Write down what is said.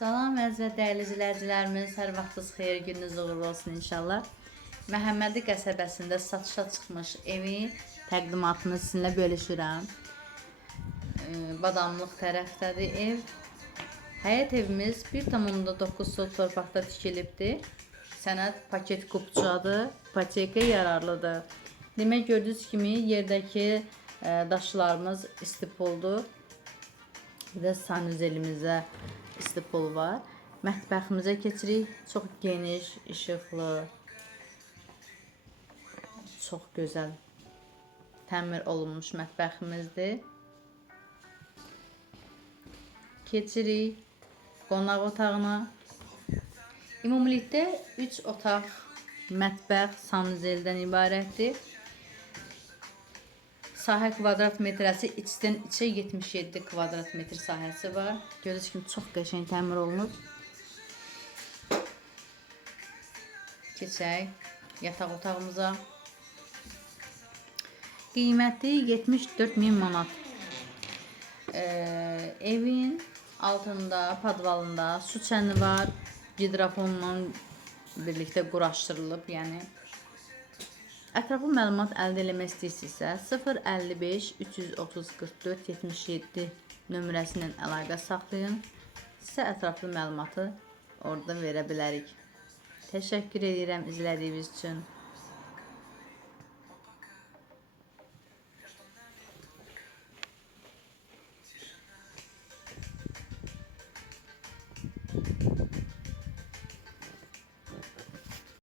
Salam əziz dəyərli izləyicilərimiz, hər vaxtınız xeyir, gününüz uğurlu olsun inşallah. Məhəmmədi qəsəbəsində satışa çıxmış evi təqdimatını sizinlə bölüşürəm. Badamlıq tərəfdədir ev. Həyət evimiz 1,9 sot torpaqda tikilibdir. Sənəd paket qubçadır, ipoteka yararlıdır. Demək gördüyünüz kimi yerdəki daşlarımız istipoldur. Bir də sanuzelimizdə istipol var. Mətbəximizə keçirik. Çox geniş, işıqlı, çox gözəl təmir olunmuş mətbəximizdir. Keçirik qonaq otağına. Ümumilikdə 3 otaq, mətbəx, sanuzeldən ibarətdir. Sahə kvadrat metrəsi içdən içə 77 kvadrat metr sahəsi var. Gördüyünüz kimi çox qəşəng təmir olunub. Keçək yataq otağımıza. Qiyməti 74.000 manat. Evin altında, podvalında su çəni var. Gidrofonla birlikdə quraşdırılıb, yəni. Ətraflı məlumat əldə eləmək istəyirsinizsə 055 330 44 77 nömrəsi ilə əlaqə saxlayın. Sizə ətraflı məlumatı orada verə bilərik. Təşəkkür edirəm izlədiyiniz üçün.